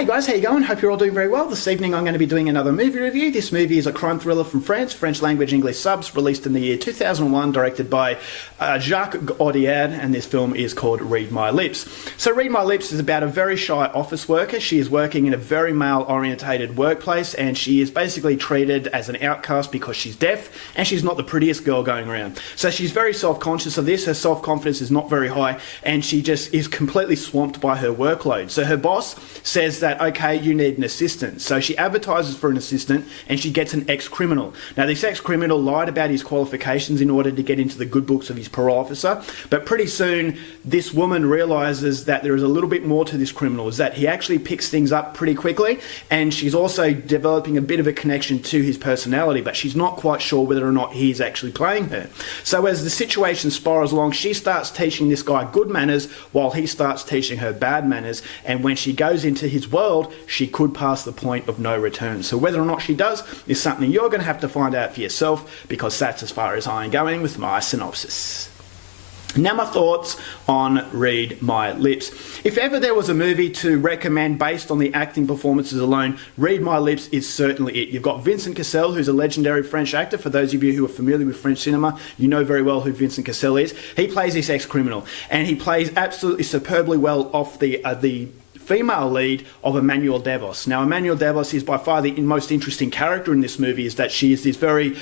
Hey guys, how you going? Hope you're all doing very well. This evening I'm going to be doing another movie review. This movie is a crime thriller from France, French language, English subs, released in the year 2001, directed by Jacques Audiard, and this film is called Read My Lips. So Read My Lips is about a very shy office worker. She is working in a very male-orientated workplace, and she is basically treated as an outcast because she's deaf, and she's not the prettiest girl going around. So she's very self-conscious of this. Her self-confidence is not very high, and she just is completely swamped by her workload. So her boss says that, okay, you need an assistant. So she advertises for an assistant and she gets an ex-criminal. Now this ex-criminal lied about his qualifications in order to get into the good books of his parole officer, but pretty soon this woman realises that there is a little bit more to this criminal, is that he actually picks things up pretty quickly, and she's also developing a bit of a connection to his personality, but she's not quite sure whether or not he's actually playing her. So as the situation spirals along, she starts teaching this guy good manners while he starts teaching her bad manners, and when she goes into his world, she could pass the point of no return. So whether or not she does is something you're going to have to find out for yourself, because that's as far as I'm going with my synopsis. Now my thoughts on Read My Lips. If ever there was a movie to recommend based on the acting performances alone, Read My Lips is certainly it. You've got Vincent Cassel, who's a legendary French actor. For those of you who are familiar with French cinema, you know very well who Vincent Cassel is. He plays this ex-criminal, and he plays absolutely superbly well off the female lead of Emmanuel Davos. Now, Emmanuel Davos is by far the most interesting character in this movie, is that she is this very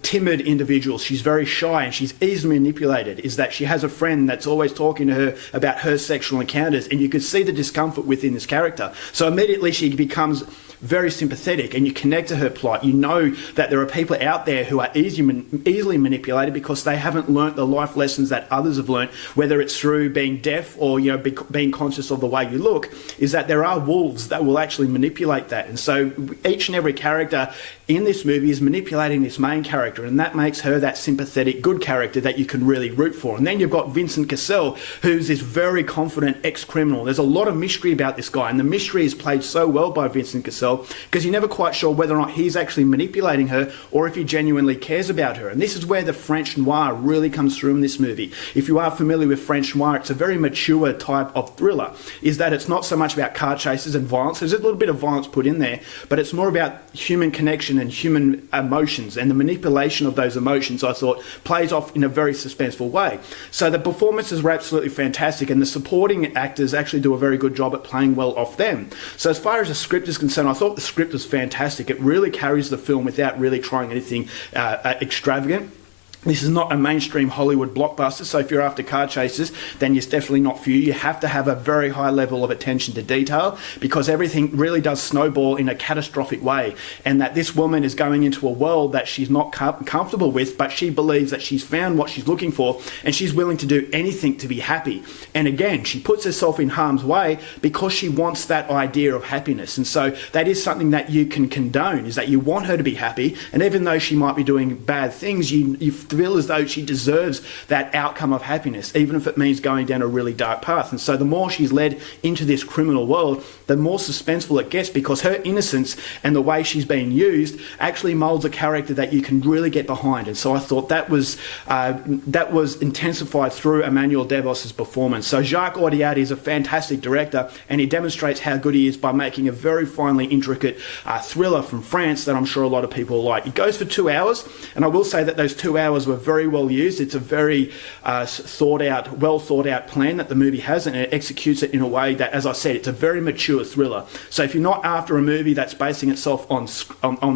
timid individual. She's very shy and she's easily manipulated, is that she has a friend that's always talking to her about her sexual encounters, and you can see the discomfort within this character. So immediately she becomes very sympathetic and you connect to her plight. You know that there are people out there who are easily manipulated because they haven't learnt the life lessons that others have learnt, whether it's through being deaf or being conscious of the way you look, is that there are wolves that will actually manipulate that. And so each and every character in this movie is manipulating this main character, and that makes her that sympathetic good character that you can really root for. And then you've got Vincent Cassel, who's this very confident ex-criminal. There's a lot of mystery about this guy, and the mystery is played so well by Vincent Cassel because you're never quite sure whether or not he's actually manipulating her or if he genuinely cares about her. And this is where the French noir really comes through in this movie. If you are familiar with French noir, it's a very mature type of thriller, is that it's not so much about car chases and violence. There's a little bit of violence put in there, but it's more about human connection and human emotions, and the manipulation of those emotions, I thought, plays off in a very suspenseful way. So the performances were absolutely fantastic, and the supporting actors actually do a very good job at playing well off them. So as far as the script is concerned, I thought the script was fantastic. It really carries the film without really trying anything extravagant. This is not a mainstream Hollywood blockbuster, so if you're after car chases, then it's definitely not for you. You have to have a very high level of attention to detail, because everything really does snowball in a catastrophic way, and that this woman is going into a world that she's not comfortable with, but she believes that she's found what she's looking for, and she's willing to do anything to be happy. And again, she puts herself in harm's way because she wants that idea of happiness. And so that is something that you can condone, is that you want her to be happy, and even though she might be doing bad things, you feel as though she deserves that outcome of happiness, even if it means going down a really dark path. And so the more she's led into this criminal world, the more suspenseful it gets, because her innocence and the way she's being used actually moulds a character that you can really get behind. And so I thought that was intensified through Emmanuel Davos's performance. So Jacques Audiard is a fantastic director, and he demonstrates how good he is by making a very finely intricate thriller from France that I'm sure a lot of people like. It goes for 2 hours, and I will say that those 2 hours were very well used. It's a very well thought out plan that the movie has, and it executes it in a way that, as I said, it's a very mature thriller. So if you're not after a movie that's basing itself on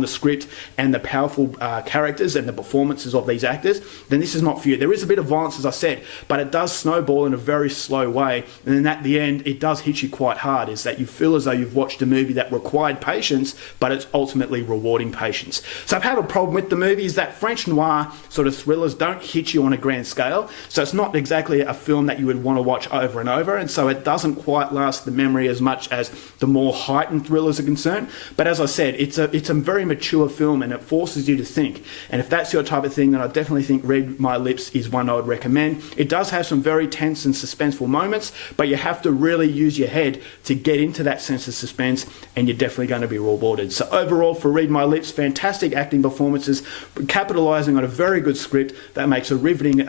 the script and the powerful characters and the performances of these actors, then this is not for you. There is a bit of violence, as I said, but it does snowball in a very slow way, and then at the end it does hit you quite hard, is that you feel as though you've watched a movie that required patience, but it's ultimately rewarding patience. So I've had a problem with the movie, is that French noir sort of thrillers don't hit you on a grand scale, so it's not exactly a film that you would want to watch over and over, and so it doesn't quite last the memory as much as the more heightened thrillers are concerned. But as I said, it's a very mature film, and it forces you to think, and if that's your type of thing, then I definitely think Read My Lips is one I would recommend. It does have some very tense and suspenseful moments, but you have to really use your head to get into that sense of suspense, and you're definitely going to be rewarded. So overall, for Read My Lips, fantastic acting performances, capitalising on a very good script that makes a riveting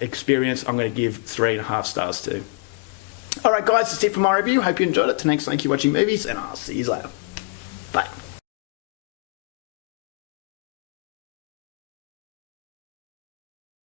experience. I'm going to give 3.5 stars to. Alright guys, that's it for my review. Hope you enjoyed it. Till next time, keep watching movies, and I'll see you later. Bye.